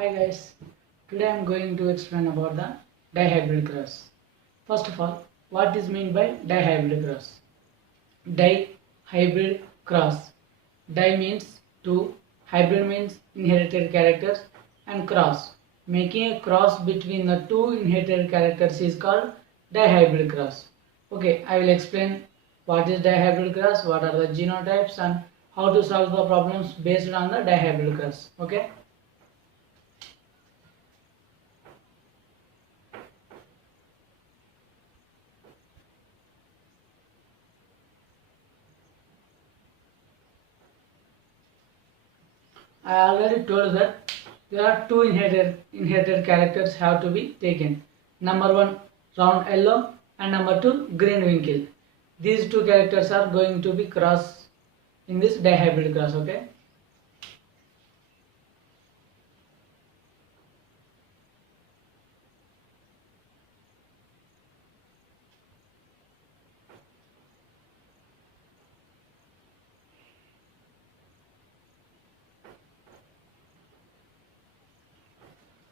Hi guys, today I am going to explain about the dihybrid cross. First of all, what is meant by dihybrid cross? Dihybrid cross. Di means two, hybrid means inherited characters, and cross. Making a cross between the two inherited characters is called dihybrid cross. Okay, I will explain what is dihybrid cross, what are the genotypes, and how to solve the problems based on the dihybrid cross. Okay. I already told that there are two inherited characters have to be taken. Number one round yellow and number two green winkle. These two characters are going to be cross in this dihybrid cross. Okay.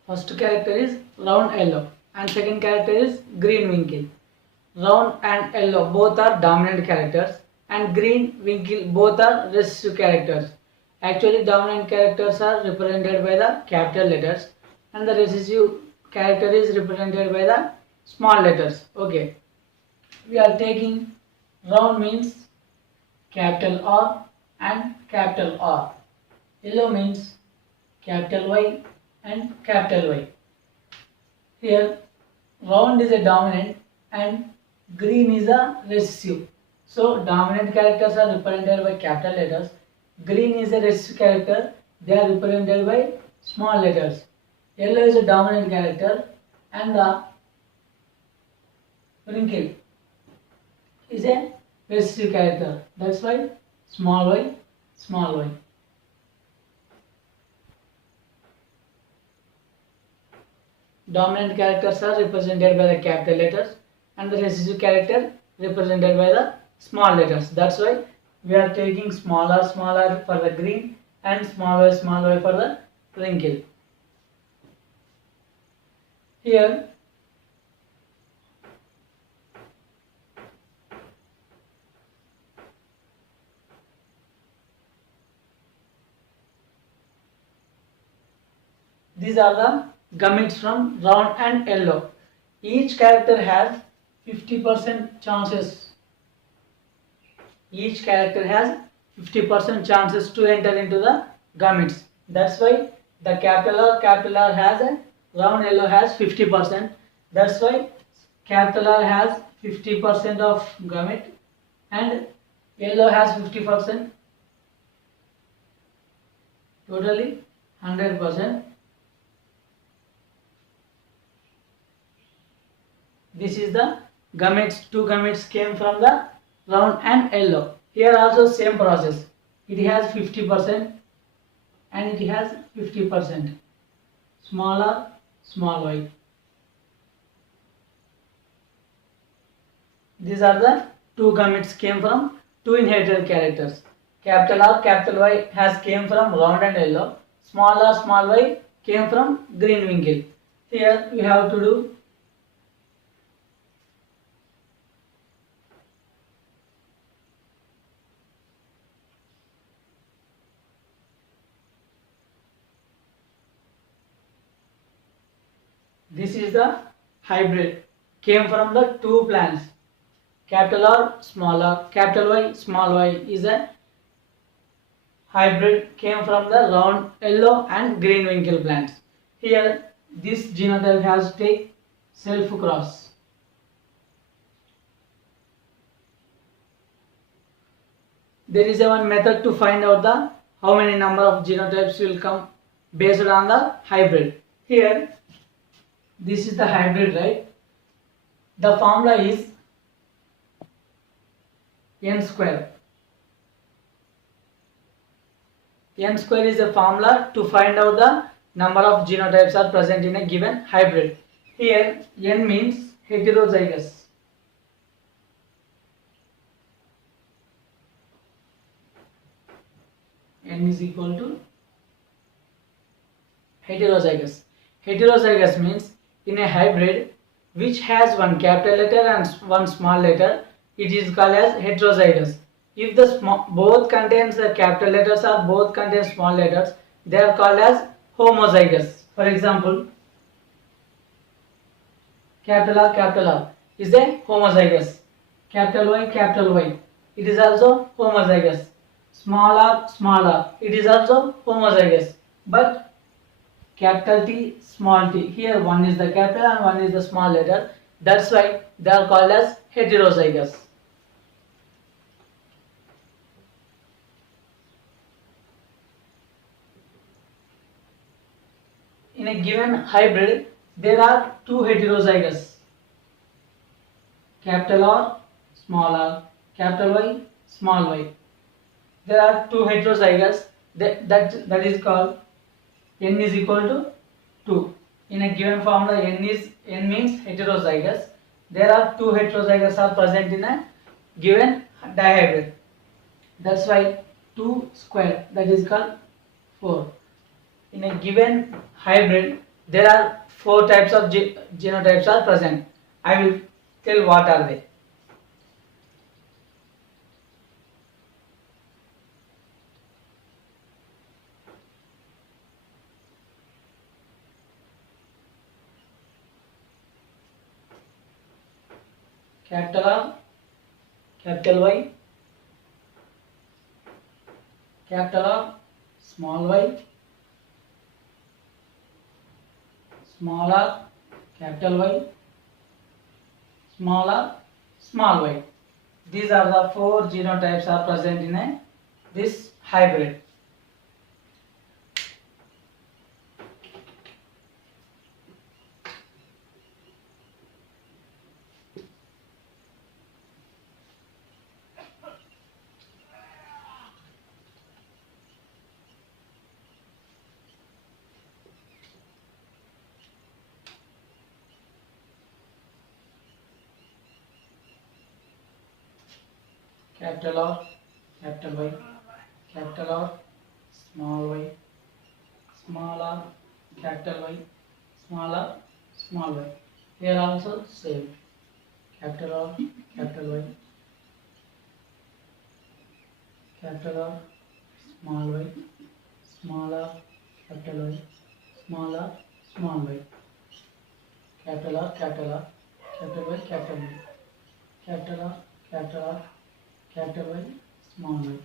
First character is round yellow and second character is green winkle. Round and yellow both are dominant characters and green winkle both are recessive characters. Actually dominant characters are represented by the capital letters and the recessive character is represented by the small letters. Okay. We are taking round means capital R and capital R. Yellow means capital Y and capital Y. Here round is a dominant and green is a recessive. So dominant characters are represented by capital letters. Green is a recessive character. They are represented by small letters. Yellow is a dominant character and the wrinkle is a recessive character. That's why small y, small y. Dominant characters are represented by the capital letters and the recessive character represented by the small letters. That's why we are taking smaller for the green and small y for the wrinkle. Here these are the gametes from round and yellow. Each character has 50% chances. Each character has 50% chances to enter into the gametes. That's why the capital R has a round yellow has 50%. That's why capital R has 50% of gamete and yellow has 50%. Totally 100%. This is the gametes. Two gametes came from the round and yellow. Here also same process. It has 50% and it has 50%. Smaller, small y. These are the two gametes came from two inherited characters. Capital R, capital Y has came from round and yellow. Small r, small y came from green winkle. Here we have to do this is the hybrid came from the two plants. Capital R, small r, capital Y, small y is a hybrid came from the round yellow and green winkle plants. Here this genotype has to take self cross. There is a one method to find out the how many number of genotypes will come based on the hybrid. Here this is the hybrid, right? The formula is n square. N square is a formula to find out the number of genotypes are present in a given hybrid. Here n means heterozygous. N is equal to Heterozygous. Heterozygous means in a hybrid which has one capital letter and one small letter, it is called as heterozygous. If the both contains the capital letters or both contain small letters, they are called as homozygous. For example, capital R is a homozygous. Capital Y, it is also homozygous. Small r, it is also homozygous. But capital T, small t, here one is the capital and one is the small letter. That's why they are called as heterozygous. In a given hybrid, there are two heterozygous. Capital R, capital Y, small y. There are two heterozygous that is called n is equal to 2. In a given formula, n means heterozygous. There are two heterozygous are present in a given dihybrid. That's why 2 square, that is called 4. In a given hybrid, there are 4 types of genotypes are present. I will tell what are they. Capital R, capital Y, capital R, small y, small r, capital Y, small r, small y. These are the 4 genotypes are present in this hybrid. Capital R, capital Y, capital R, small y, small r, capital Y, small r, small y. Here also same. Capital R, capital Y, capital R, small y, small r, capital Y, small r, small y. Capital R, capital R, capital Y, capital Y, capital R, capital R, capital Y, small y.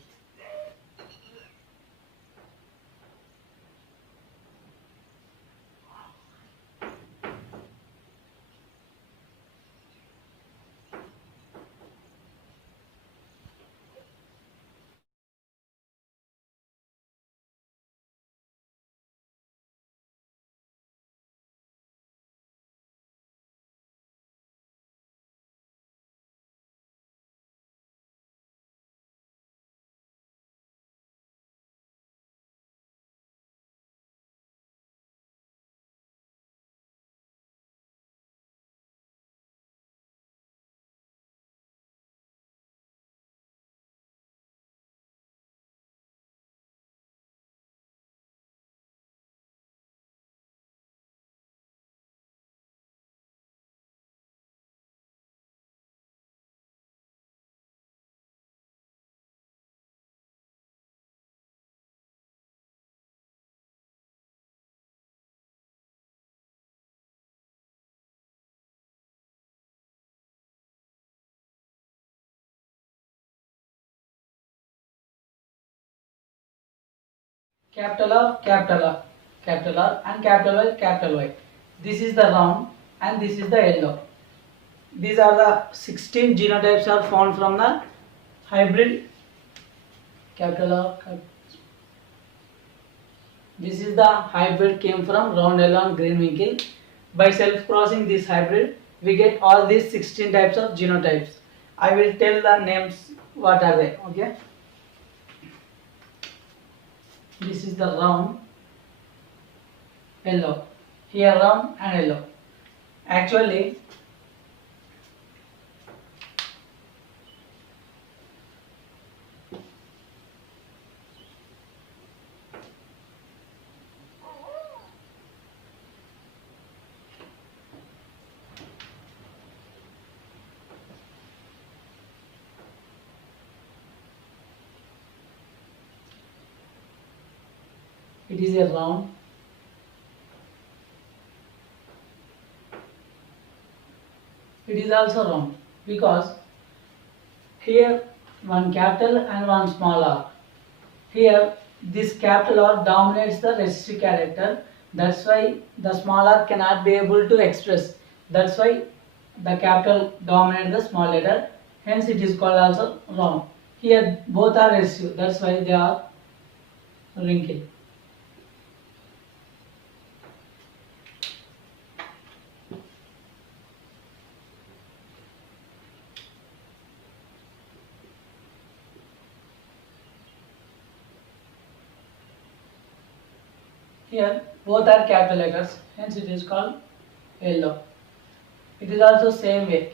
Capital R, capital R, capital R, and capital Y, capital Y. This is the round and this is the yellow. These are the 16 genotypes are found from the hybrid. Capital R. This is the hybrid came from round yellow and green winkle. By self-crossing this hybrid, we get all these 16 types of genotypes. I will tell the names. What are they? Okay. This is the round yellow. Here round and yellow. Actually, it is a round. It is also round because here one capital and one small r. Here this capital R dominates the recessive character. That's why the small r cannot be able to express. That's why the capital dominates the small letter. Hence it is called also round. Here both are recessive. That's why they are wrinkled. Here both are capital letters, hence it is called yellow. It is also same way.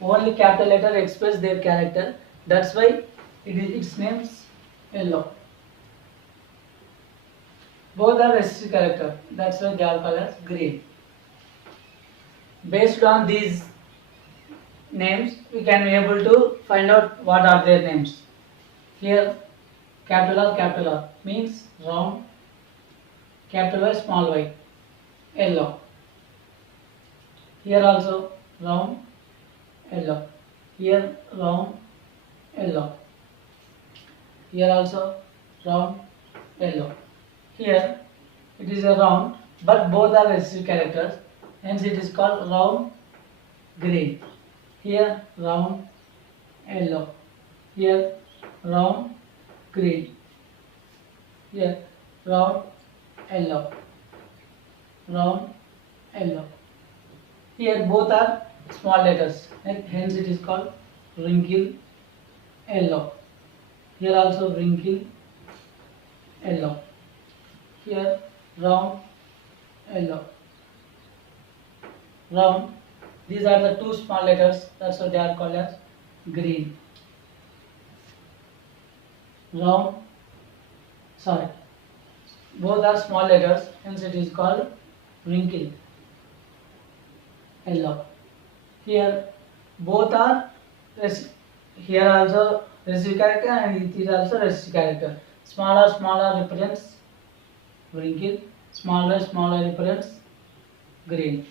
Only capital letter express their character. That's why its name's yellow. Both are recessive character. That's why they are called as green. Based on these names, we can be able to find out what are their names. Here capital R means round, capital Y small y, yellow. Here also round, yellow. Here round, yellow. Here also round, yellow. Here it is a round, but both are recessive characters, hence it is called round green. Here round, yellow. Here round green. Here round, yellow. Round, yellow. Here both are small letters, and hence it is called wrinkle yellow. Here also wrinkle yellow. Here round yellow. Round. These are the two small letters. That's why they are called as green. Round. Sorry. Both are small letters, hence it is called wrinkle yellow. Here both are here also recessive character and it is also recessive character. Smaller represents wrinkle, smaller represents green.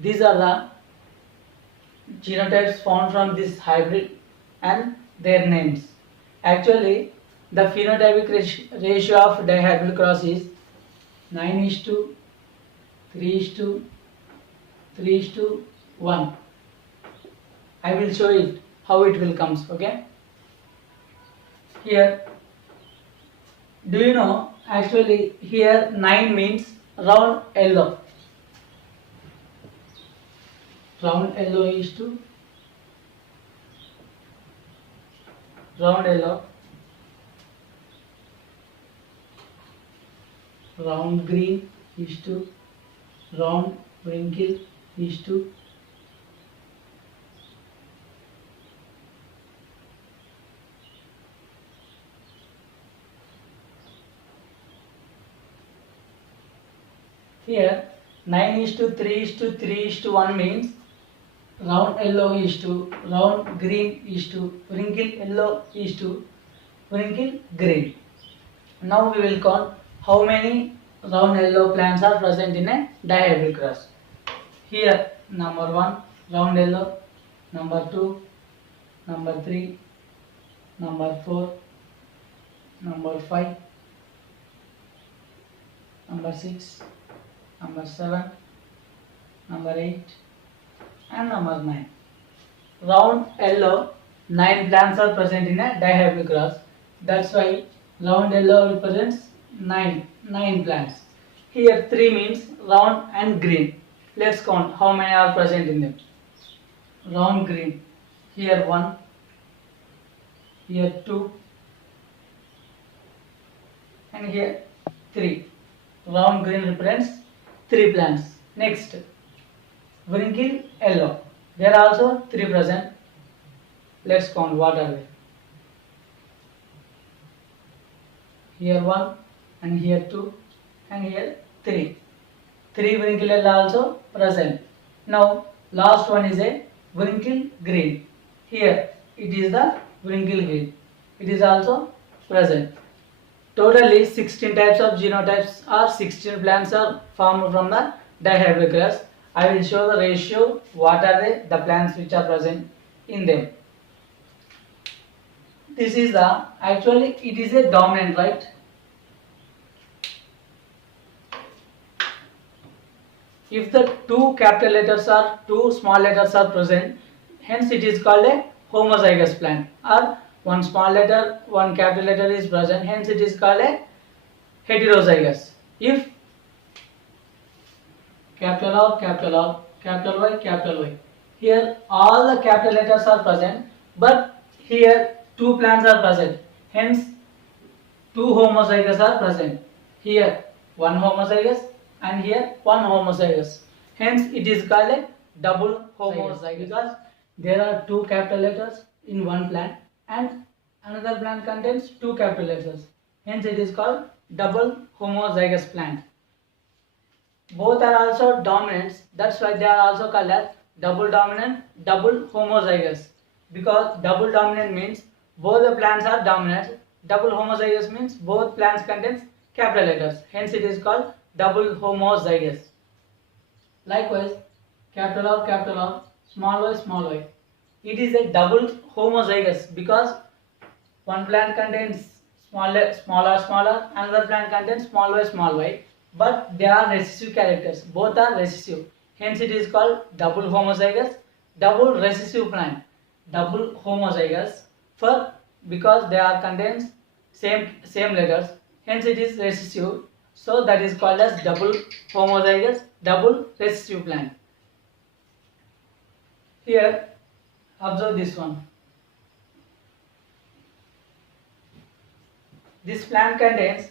These are the genotypes found from this hybrid and their names. Actually, the phenotypic ratio of dihybrid cross is 9:3:3:1. I will show it how it will comes. Okay. Here, do you know? Actually, here 9 means round yellow. Round yellow is to round yellow. Round green is to round wrinkle is to here 9:3:3:1 means round yellow is to round green is to wrinkle yellow is to wrinkle green. Now we will count how many round yellow plants are present in a dihybrid cross. Here number 1 round yellow, number 2, number 3, number 4, number 5, number 6, number 7, number 8 and number 9. Round yellow 9 plants are present in a dihybrid cross. That's why round yellow represents 9 plants. Here 3 means round and green. Let's count how many are present in them. Round green. Here 1, here 2 and here 3. Round green represents 3 plants. Next, wrinkle yellow. There are also 3 present. Let's count what are they. Here 1 and here 2 and here 3. 3 wrinkle yellow also present. Now last one is a wrinkle green. Here it is the wrinkle green. It is also present. Totally 16 types of genotypes or 16 plants are formed from the dihybrid cross. I will show the ratio, what are the plants which are present in them. This is the, actually it is a dominant, right? If the two capital letters or two small letters are present, hence it is called a homozygous plant. Or one small letter, one capital letter is present, hence it is called a heterozygous. If capital R, capital R, capital Y, capital Y. Here all the capital letters are present, but here two plants are present. Hence two homozygous are present. Here one homozygous and here one homozygous. Hence it is called a double homozygous because there are two capital letters in one plant and another plant contains two capital letters. Hence it is called double homozygous plant. Both are also dominants, that's why they are also called as double dominant, double homozygous. Because double dominant means both the plants are dominant, double homozygous means both plants contains capital letters, hence it is called double homozygous. Likewise, capital R, small y. It is a double homozygous because one plant contains smaller, another plant contains small y, but they are recessive characters. Both are recessive. Hence it is called double homozygous, double recessive plant. Double homozygous for because they are contains same letters. Hence it is recessive. So that is called as double homozygous, double recessive plant. Here, observe this one. This plant contains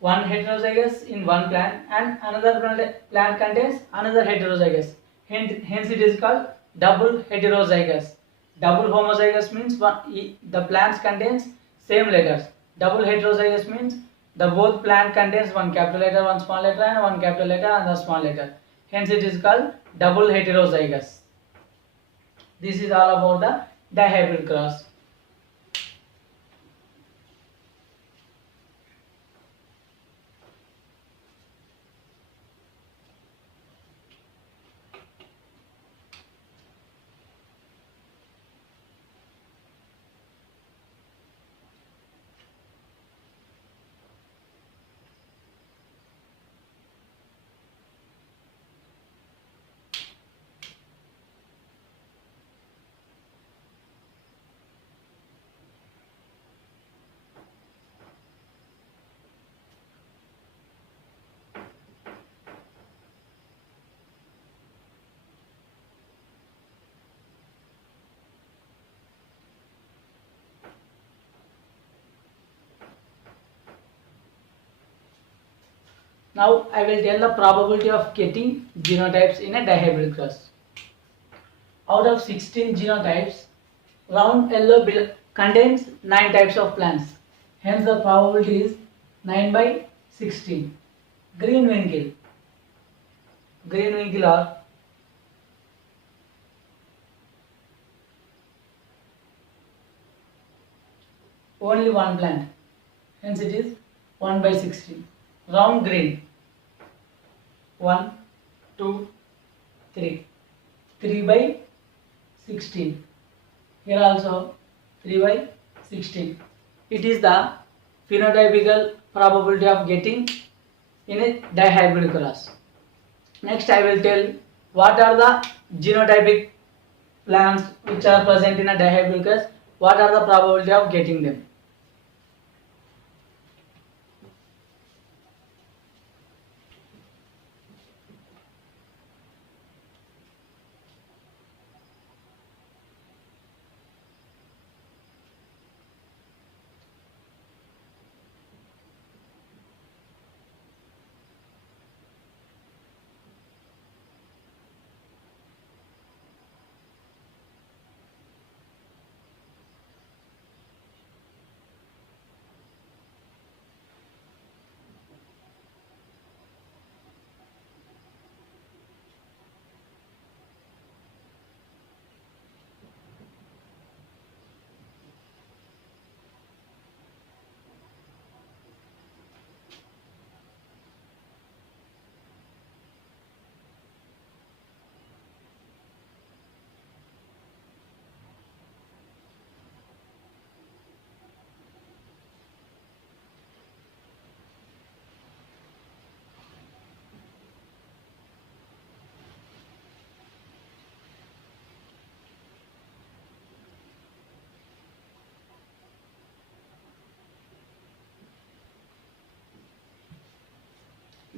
one heterozygous in one plant and another plant contains another heterozygous. Hence it is called double heterozygous. Double homozygous means the plants contains same letters. Double heterozygous means the both plant contains one capital letter, one small letter and one capital letter and a small letter. Hence it is called double heterozygous. This is all about the dihybrid cross. Now I will tell the probability of getting genotypes in a dihybrid cross. Out of 16 genotypes, round yellow contains 9 types of plants. Hence the probability is 9 by 16. Green winkle are only one plant. Hence it is 1 by 16. Round green 1, 2, 3. 3 by 16. Here also 3 by 16. It is the phenotypical probability of getting in a dihybrid cross. Next I will tell what are the genotypic plants which are present in a dihybrid cross. What are the probability of getting them?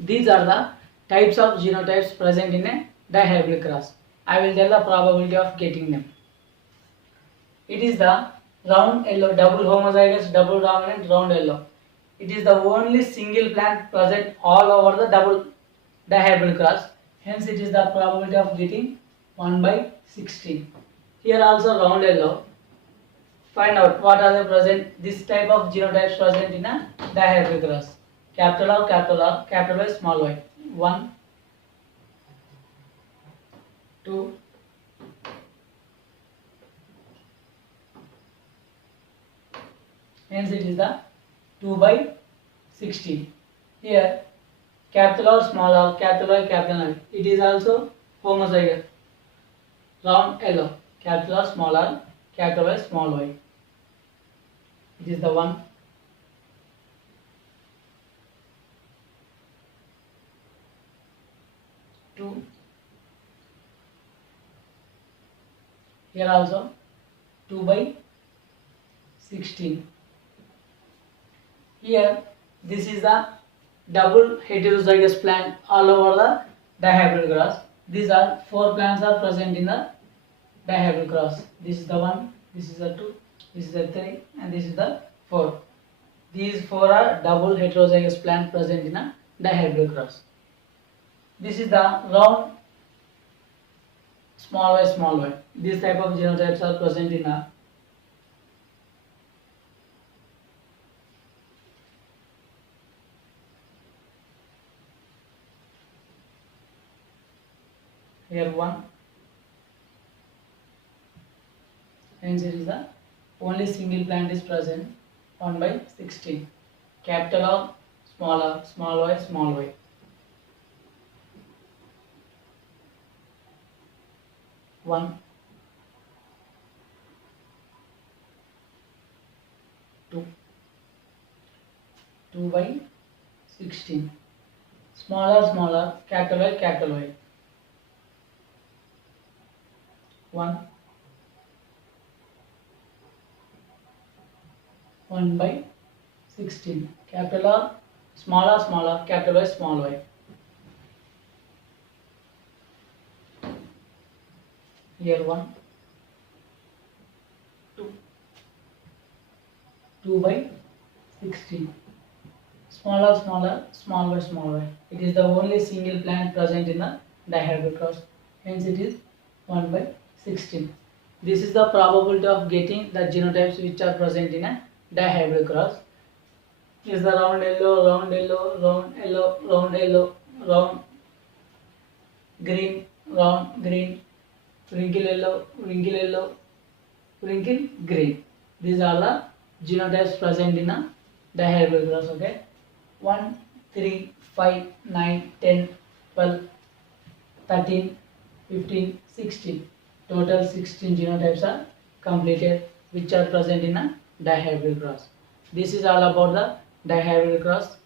These are the types of genotypes present in a dihybrid cross. I will tell the probability of getting them. It is the round yellow, double homozygous, double dominant round yellow. It is the only single plant present all over the double dihybrid cross. Hence, it is the probability of getting 1 by 16. Here also round yellow. Find out what are the present, this type of genotypes present in a dihybrid cross. Capital R, capital R, capital Y, small y. 1, 2, 3. Hence it is the 2 by 16. Here capital R, small r, capital Y, capital Y. It is also homozygous. Round yellow. Capital R, small r, capital Y, small y. It is the 1. 2. Here also 2 by 16. Here this is the double heterozygous plant all over the dihybrid cross. These are 4 plants are present in the dihybrid cross. This is the 1, this is the 2, this is the 3, and this is the 4. These 4 are double heterozygous plant present in a dihybrid cross. This is the round small y, small y. These type of genotypes are present in a here 1. Hence it is the only single plant is present 1 by 16. Capital R, small y, small y. 1, 2, 2 by 16. Smaller, capital Y. 1, 1 by 16. Capital R, smaller, capital Y, small y. Here 1, 2, 2 by 16. Smaller, small y. It is the only single plant present in the dihybrid cross. Hence it is 1 by 16. This is the probability of getting the genotypes which are present in a dihybrid cross. Is the round yellow, round green, wrinkle yellow, wrinkle green. These are the genotypes present in a dihybrid cross. Okay, 1, 3, 5, 9, 10, 12, 13, 15, 16. Total 16 genotypes are completed which are present in a dihybrid cross. This is all about the dihybrid cross.